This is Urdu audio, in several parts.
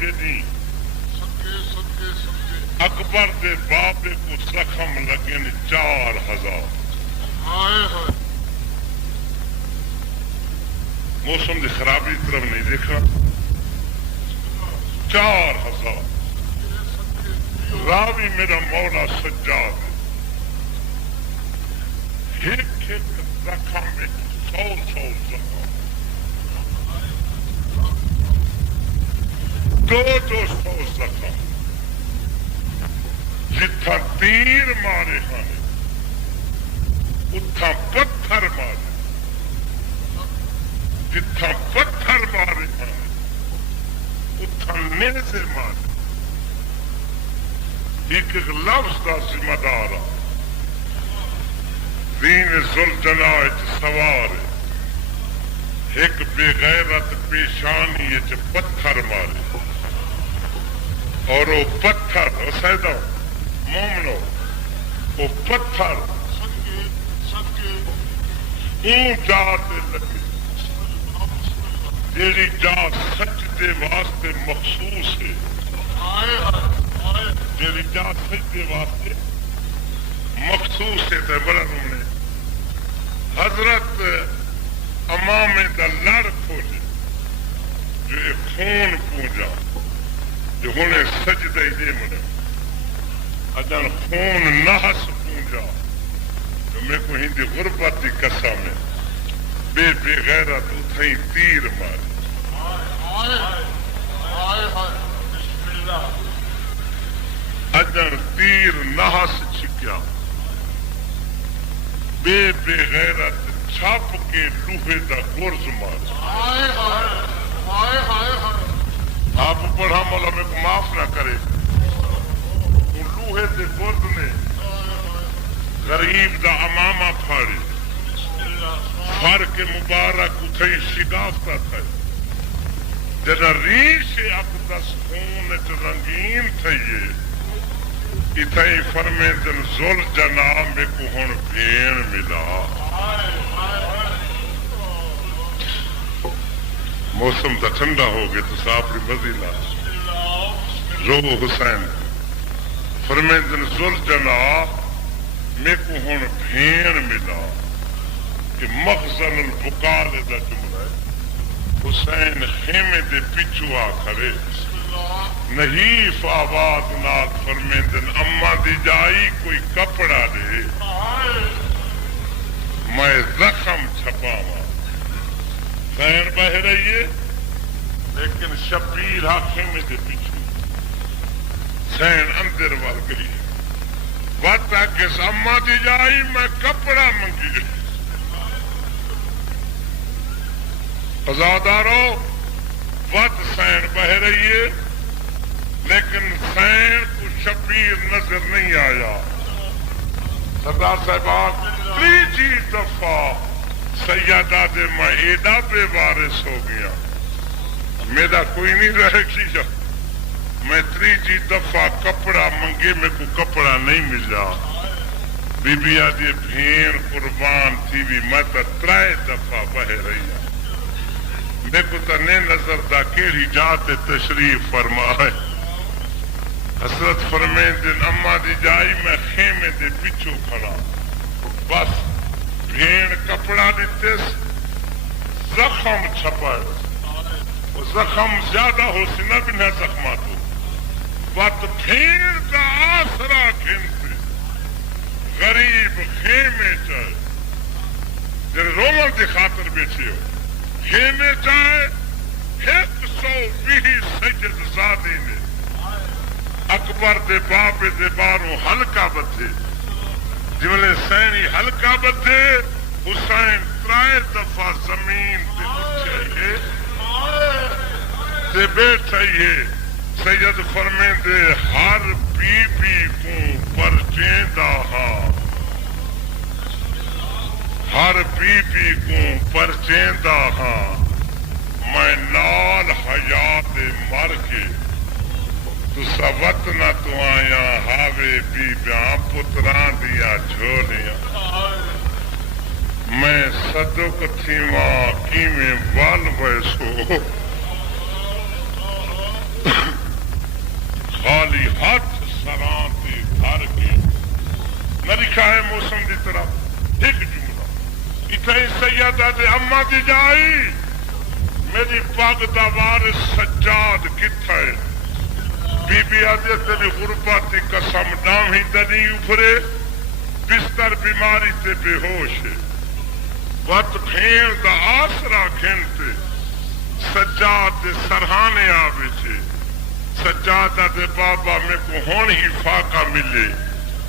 جدی اکبر دے بابے کو زخم لگن 4000 موسم کی خرابی طرف نہیں دیکھا 4000 راوی میرا مولا سجاد ایک زخم 100 زخم 200 زخم جتھا تیر مارے ہیں اتھا پتھر مارے جتھا پتھر مارے ہیں اتھا نیزے مارے ایک لفظ کا ذمہ دار دین ذوالجلال سوار ایک بے غیرت پیشانی پتھر مارے اور وہ پتھر سیدہ مومنو وہ پتھر جاتے لگے جیڑی جان سچ دے واسطے مخصوص ہے جیڑی جان سچ دے واسطے مخصوص ہے تو بڑا نے حضرت امام دا لڑ کھولے جو یہ خون پونجا جو ہونے سجدہ ہی دے منے اجان خون نحس پونجا تو میں کو ہندی غربت دی قسم ہے بے غیرت اتھائی تیر مارے اجان تیر نحس چھکیا بے غیرت چھاپ کے لوہے دا گرز مارے آپ پڑھا مولا میں کو معاف نہ کرے لوہے دے گرز نے غریب دا امامہ پھاڑے فر کے مبارک اتھائی شگافتا تھا جنا ریش اقدس خون رنگین تھئیے اتھائی فرمے دن زل جناب میں کو ہن بھین ملا موسم تا ٹھنڈا ہو گئے تو صاحب مزیلا رو حسین فرمے دن زل جناب میں کو ہن بھین ملا کہ مخزن البقال دا جملہ ہے حسین خیمے دے پچھو آ کھڑے نحیف آواز نال فرمے دن اما دی جائی کوئی کپڑا دے میں زخم چھپاوا خیر بہ رہی ہے لیکن شبیر خیمے دے پچھو سین اندر وال گئی وقت ہے کہ اما دی جائی میں کپڑا منگی ازادارو وقت سین بہ رہی ہے لیکن سین کو شبیر نظر نہیں آیا سردار صاحبان تیجی دفعہ سیدہ دے میں ایڈا بے وارث ہو گیا میرا کوئی نہیں رہے کیا میں تیجی دفعہ کپڑا منگے میں کو کپڑا نہیں ملا بی بی آدھی بھین قربان تھی بھی میں تا 3 دفعہ بہ رہی ہوں میں کو تا نہیں نظر دا کیڑی جاتے تشریف فرمائے حضرت فرمائے دن اما دی جائی میں خیمے دے پچھو کھڑا بس بھین کپڑا دیتے زخم چھپائے وہ زخم زیادہ ہو سی نہ بھی نہ زخماتو بات بھین کا آسرا کھنتے غریب خیمے چاہے جن رومن دی خاطر بیٹھے ہو خیمے چاہے 120 سید زادی نے اکبر دے بابے دے باروں حلقہ بدھے جملے سینی حلقہ بدھے حسین 3 دفعہ زمین تے اٹھائیے تے بیٹھائیے سید فرمے دے ہر بی بی کو پرچیندہ ہاں ہر بی بی کو پرچیندہ ہاں میں نال حیات مر کے تو سبت نہ تو آیا ہاوے بی بیاں پتران دیا جھولیاں میں صدق تھی ماں کی میں وال ویسو والی ہاتھ سران تے دھر کے نہ لکھا ہے موسم دی طرف ایک جملہ اتنے سیدہ دے اما دی جائی میری پاگ دا وارث سجاد کتھا ہے بی بی آدھے تیری غربت دی قسم ڈامی دنی افرے بستر بیماری تے بے ہوش ہے وقت پھین دا آسرا کھنتے سجاد دے سرحانے آوے چھے سجادہ دے بابا میں کو ہون ہی فاقہ ملے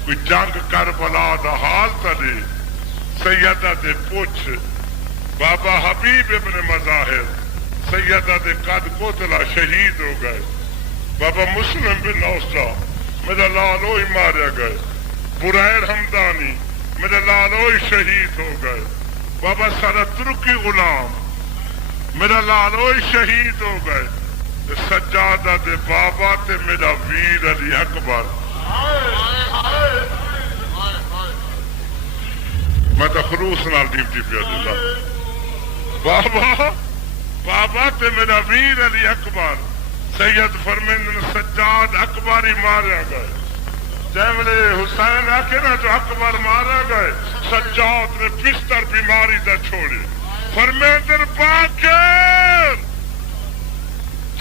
کوئی جنگ کربلا دا حال ترے سیدہ دے پوچھ بابا حبیب ابن مظاہر سیدہ دے قد قتلہ شہید ہو گئے بابا مسلم بن اوسا میرا لالوئی مارے گئے برائر حمدانی میرے لالوئی شہید ہو گئے بابا سارا ترکی غلام میرا لالوئی شہید ہو گئے سجادہ دے بابا تے میرا ویر علی اکبر میں تو خلوص نال ڈیوٹی پہ دیتا بابا تے میرا ویر علی اکبر سید فرمیندن سجاد اکبر ہی مارا گئے جیملے حسین آکے نا جو اکبر مارا گئے سجاد نے بستر بیماری دا چھوڑے فرمیندن باکر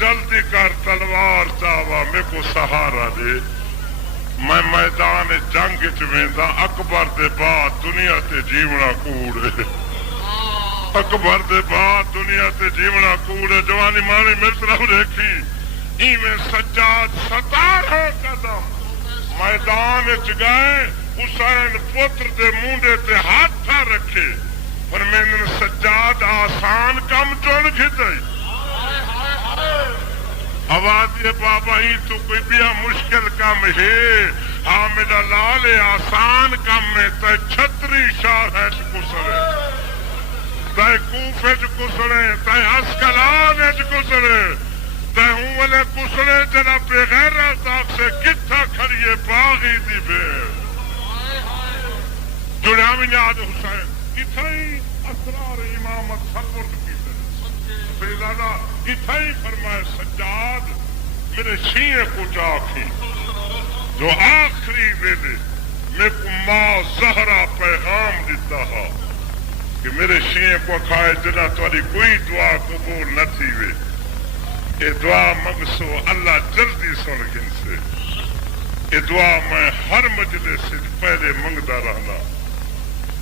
جلدی کر تلوار چاوا میں کو سہارا دے میں میدان جنگ چویندا اکبر دے بعد دنیا تے جیونا کوڑے اکبر دے بعد دنیا تے جیونا کوڑے جوانی مانی میرے طرف دیکھی ایویں سجاد 17 قدم میدان گئے حسین پتر دے مونڈے تے ہاتھ رکھے فرمیندن سجاد آسان کم چون کھدائی آواز یہ بابا ہی تو کوئی بیا مشکل کم ہے میرا لال آسان کم میں تے چھتری شاہ ہے چکسرے تے کوفے چکسرے تے اسکلان چکسرے تے ہوں والے کسرے جنا بغیر تاک سے کتھا کھڑیے باغی دی بیر جڑامی یاد حسین کتھا ہی اسرار امامت سپرد کی فیضانہ کتھا ہی فرمائے سجاد میرے شیئے کو جاکھی جو آخری ویلے میں کو ماں زہرہ پیغام دیتا ہا کہ میرے شیئے کو کھائے جنا تاری کوئی دعا قبول نہ تھی وے یہ دعا مگسو اللہ جلدی سن گن سے یہ دعا میں ہر مجلس سے پہلے منگدا رہنا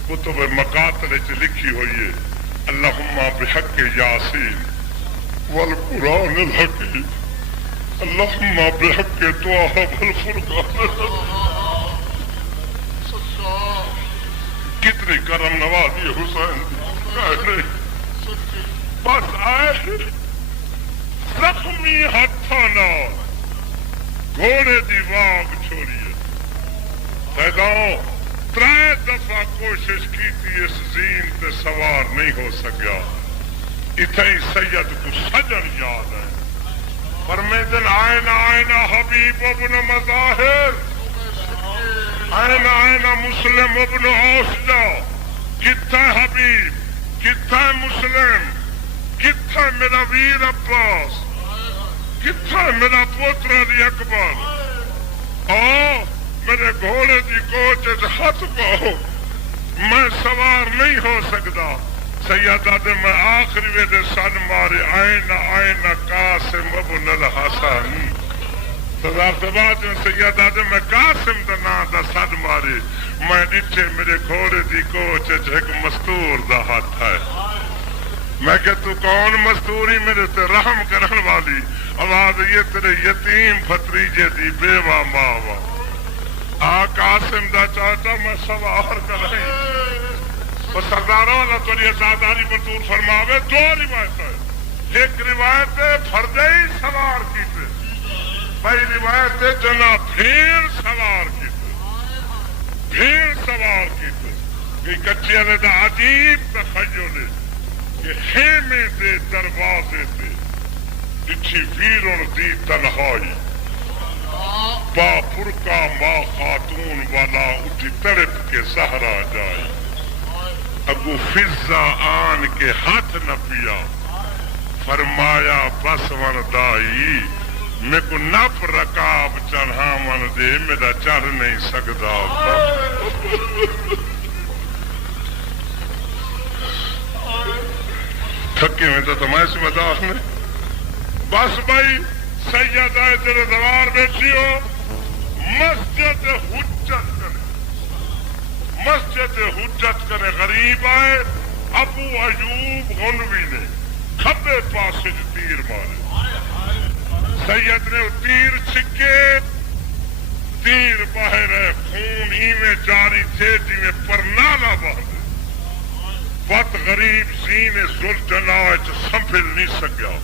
کتب مقاتل چ لکھی ہوئی ہے اللہم بحق یاسین والقرآن الحکیم اللہم بحق طه والفرقان کتنی کرم نوازی حسین بس آئے زخمی ہتھانا گھوڑے دی واگ چھوڑیے سیداؤں 3 دفعہ کوشش کی تھی اس زین تے سوار نہیں ہو سکیا اتھائی سید کو سجن یاد ہے فرمیدن آئینا آئینا حبیب ابن مظاہر آئینا آئینا مسلم ابن اوسجا کتھا حبیب کتھا مسلم کتھا میرا ویر عباس کتھا میرا پوتر علی اکبر آؤ میرے گھوڑے دی کوچ ہاتھ پاؤ میں سوار نہیں ہو سکتا سیدہ دے میں آخری ویلے سن مارے آئینہ آئینہ قاسم ابن الحسن صدار تباد میں سیدہ دے میں قاسم دنا دا سن مارے میں نیچے میرے گھوڑے دی کوچ ایک مستور دا ہاتھ ہے میں کہ تو کون مستوری میرے تے رحم کرن والی آواز یہ تیرے یتیم بھتریجے دی بیوہ ماوا قاسم دا چاچا میں سوار کریں اور سرداروں اللہ تو یہ زاداری منظور فرماوے 2 روایت ہے ایک روایت ہے فردے ہی سوار کی تھے بھائی روایت ہے جنا بھیڑ سوار کی تھے بھیڑ سوار کی تھے کہ کچھے نے دا عجیب تخیلے کہ خیمے دے دروازے دے جچھی ویرون دی تنہائی با پرکا ماں خاتون والا اٹھی تڑپ کے سہرا جائے ابو فضا آن کے ہاتھ نہ پیا فرمایا بس ون دائی میں کو نپ رکاب چڑھا من دے میرا چڑھ نہیں سکتا تھکے میں تو میں سے مداح میں بس بھائی سید آئے تیرے دوار بیٹھی ہو مسجد حجت کرے مسجد حجت کرے غریب آئے ابو ایوب غنوی نے کھبے پاسے جو تیر مارے سید نے وہ تیر چھکے تیر باہر ہے خون ہی میں جاری تھے جی میں پرنالا باہر وقت غریب سینے زلجناہ سنبھل نہیں سکیا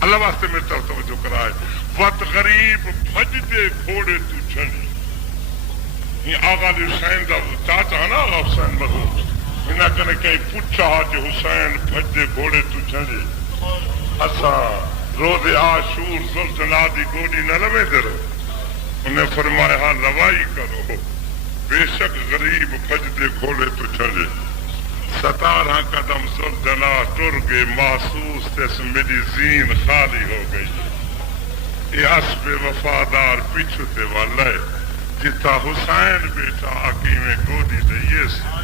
اللہ واسطے میں توجہ کرائے وقت غریب بھجدے گھوڑے تو چلے یہ آغا حسین دا چاچا نا آغا حسین مرحوم انہاں کنے کہیں پوچھا کہ حسین بھجدے گھوڑے تو چلے اسا روز عاشور زلجناہ دی گوڑی نہ لوے در انہیں فرمایا ہاں لوائی کرو بے شک غریب بھجدے گھوڑے تو چلے 17 قدم زلجناہ ٹر گئے محسوس تیس میری زین خالی ہو گئی یہ اسب وفادار پیچھو تے والے جتا حسین بیٹا حکیم گوڑی دئیے سے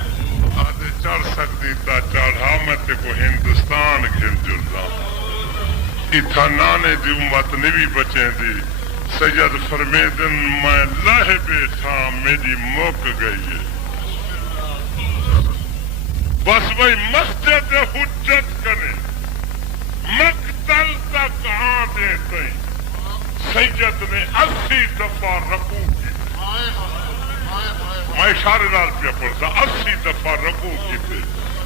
آدھے چڑھ سکتی تا چڑھا میں تے کو ہندوستان گھن جلدا اتھا نانے دی امت نہیں بچیں دی سید فرمیدن میں لہ بیٹھا میری موک گئی ہے بس بھائی مسجد حجت کرے مقتل تک آنے تئی سید نے 80 دفعہ رکوع کی میں اشارے نال پہ پڑھتا 80 دفعہ رکوع کی تھے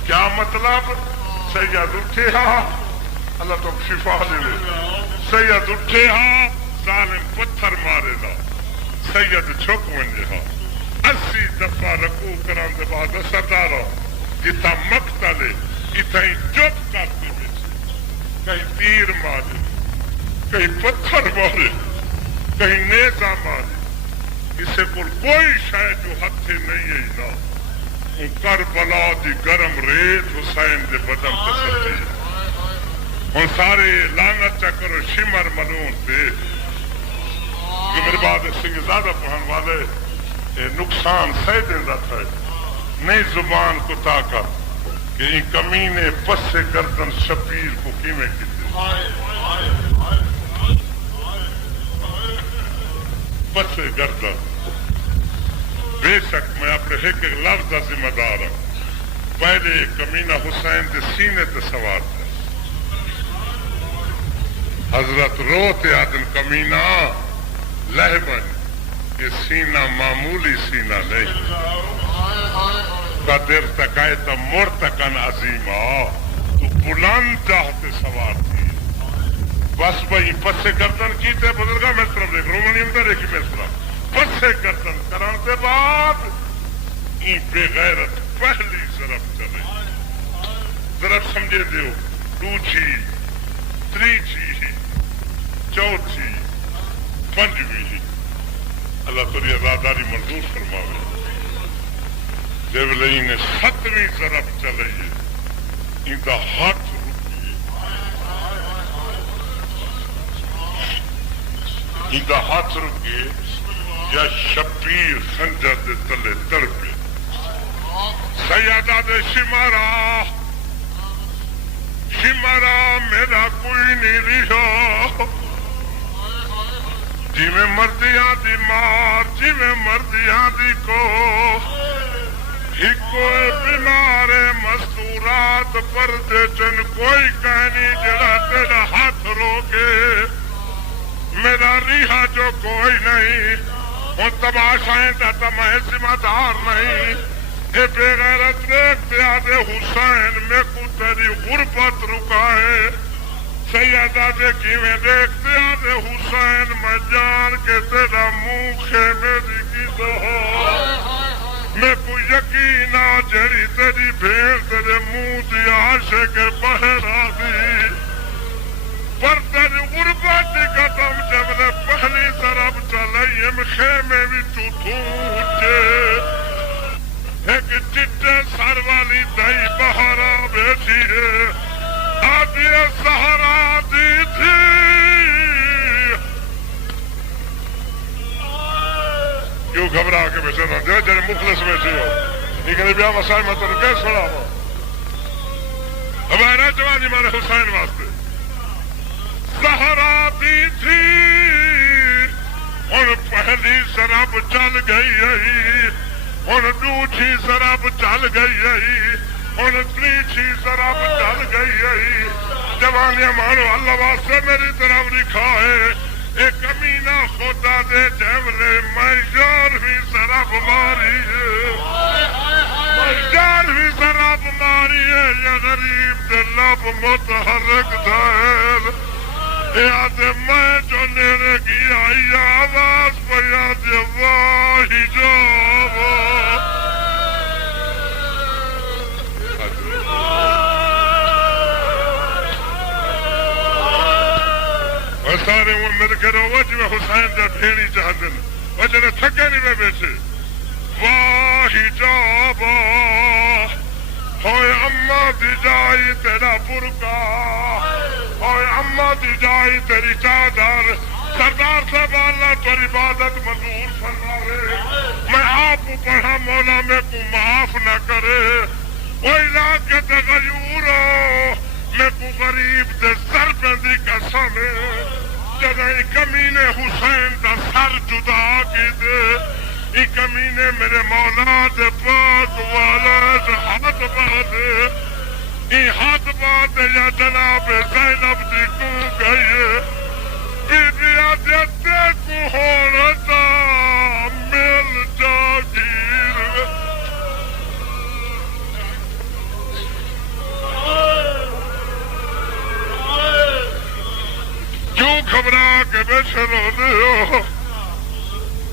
کیا مطلب سید اٹھے ہاں اللہ تو شفا دے سید اٹھے ہاں ظالم پتھر مارے دا سید چھک ونجے ہاں 80 دفعہ رکوع کران دے بعد سرداروں جتا مقتل ہے اتنا ہی چپ کرتے بیچے کہیں تیر مارے کہیں پتھر مارے کہیں نیزہ مارے اسے کوئی شاید جو ہتھے نہیں ہے نا ان کربلا دی گرم ریت حسین دے بدن تسلی ان سارے لعنت چکر شمر ملون پہ جو میرے بعد سنگ زیادہ پہن والے نقصان سہ دن رہتا ہے نئی زبان کو طاقت کہ ان کمینے پس سے گردن شبیر کو کیمیں کیتے پس سے گردن بے شک میں اپنے ایک لفظ ذمہ دار ہوں پہلے کمینہ حسین دے سینے تے سوار تھا حضرت روتے آدن کمینہ لہبن یہ سینہ معمولی سینہ نہیں قدر تکائے تا مرتکن عظیمہ تو بلند چاہتے سوار تھی بس بھئی پسے گردن کیتے بزرگاں میں طرف دیکھ رومانیم دے دیکھی میں طرف پسے گردن کران سے بعد این بے غیرت پہلی ضرب چلے ضرب سمجھے دیو دوچھی تریچھی چوتھی پنجویں اللہ توری ازاداری منظور فرماوے جب لئی نے 7ویں ضرب چلائیے ان کا ہاتھ رکیے ان کا ہاتھ رکیے یا شبیر خنجر دے تلے تڑپے سیادہ دے شمارا میرا کوئی نہیں رہا جی میں مردیاں دی مار جی میں مردیاں دی کو کوئی بیمار مستورات پر دے چن کوئی کہنی جڑا تیرا ہاتھ روکے میرا ریحا جو کوئی نہیں ان تماشائیں دا تمہیں ذمہ دار نہیں اے بے غیرت دیکھتے آدھے حسین میں کو تیری غربت رکائے سیدہ دیکھی میں دیکھتے آدھے حسین میں جان کے تیرا منہ خیمے دی کی دہو میں کو یقین آ جڑی تیری بھیڑ تیرے منہ دی عاشق باہر آدھی پر تیری غربت دی قدم جب نے پہلی ضرب چلائیم خیمے بھی چوچے ایک چٹے سر والی دائی بہارا بیٹھی ہے آدھی سہارا دی تھی گھبرا کے بیٹھے نہ دے جڑے مخلص بیٹھے ہو یہ کہ بیا مسائل میں تمہیں کیسے سناواں ہمارا جوانی مارے حسین واسطے زہرا بھی تھی ہن پہلی شراب چل گئی ہن دوجھی شراب چل گئی ہن تیجھی شراب چل گئی جوانی مانو اللہ واسطے میری طرف لکھا ہے ایک کمینہ خدا دے جیولے میں یارویں شراب ماری ہے میں یارویں شراب ماری ہے یا غریب دے لب متحرک دائر یاد میں جو نیرے کی آئی آواز پر یاد واہ جاو سارے وہ مل کے رو وجہ حسین جا بھیڑی چاہتے وجہ نے تھکے نہیں میں بیٹھے واہ جاو ہوئے اماں دی جائی تیرا برکا ہوئے اماں دی جائی تیری چادر سردار صاحب اللہ تیری عبادت منظور فرماوے میں آپ پڑھا مولا میں کو معاف نہ کرے وہ علاقے تے غیورو میں کو غریب دے سر بندی قسم جدہ کمینے حسین دا سر جدا کی دے ای کمینے میرے مولا دے پاک والا دے ہاتھ بادے ای ہاتھ بادے یا جناب زینب دی کو گئیے بی بی آدھتے کو ہونتا مل جاگیر کیوں گھبرا کے بیٹھے روتے ہو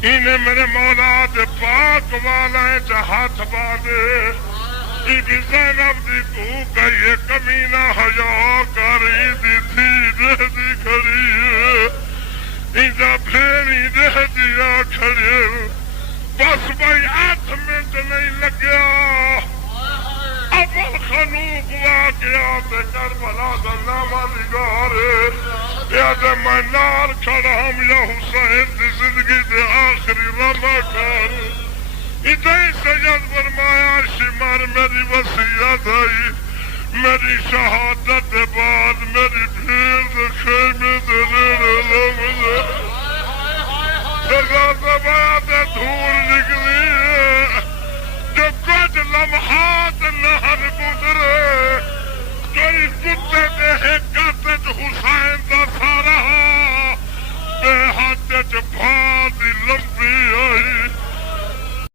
انہیں میرے مولا دے پاک والا ہے ہاتھ بادے بی بی زینب دی کو کہیے کمینہ حیا کری دی تھی دے دی کھڑی ہے انجا پھیری دے دیا کھڑی بس بھائی 8 منٹ نہیں لگیا اول خنوق واقعات کربلا دا نامہ نگارے یا دے میں نار کھڑا ہم یا حسین دی زندگی دے آخری رمہ کر ادھائی سید فرمایا شمار میری وصیت آئی میری شہادت دے بعد میری بھیڑ دے خیمے دے ریڑے لمدے سردار صاحب آیا دے دھول نکلی ہے جو کچھ لمحات نہر گزرے کوئی کتے دے حقت حسین دا سارا بے حد بھا دی لمبی آئی